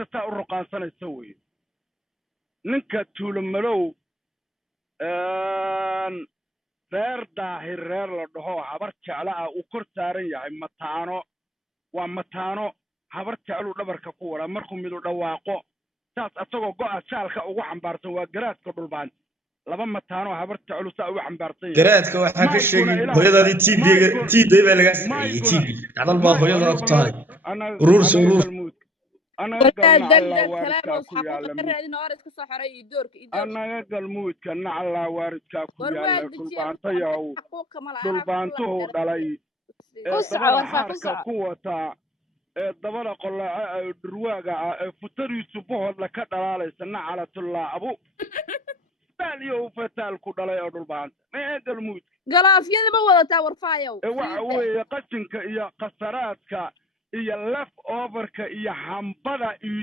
hasha taa u ruqaansanaysa weeye ninka tuulo madow reer daahir reer la dhaho habar jecla ah uu kor saaran yahay mataano waa mataano habar jeclu dhabarka ku wara markuu midu dhawaaqo saas asagoo go'a shaalka ugu xambaarsan waa garaadka dhulbaan laba mataano habar jeclu saa ugu xambaarsan garaadka waxaa ka sheegay hooyadaadii TB baa laga sameeyay TB cadal baa hooyada ku tahay urur anaga galna alla waaridkaa ku yaala anaga galmuudka nacalla waaridkaa ku yaala dhulbaantayow dhulbaantuhu dhalay dabada xaarka ku wataa dabada qolaaca ee dhurwaaga ah ee futariisu bohodla ka dhalaalaysa nacalatullah abu iyo fataal ku dhalay oo dhulbaanta mee galmuudka galaafyada ma wadataa warfaayow waxa weeye qashinka iyo qasaraadka iyo left overka iyo hambada iyo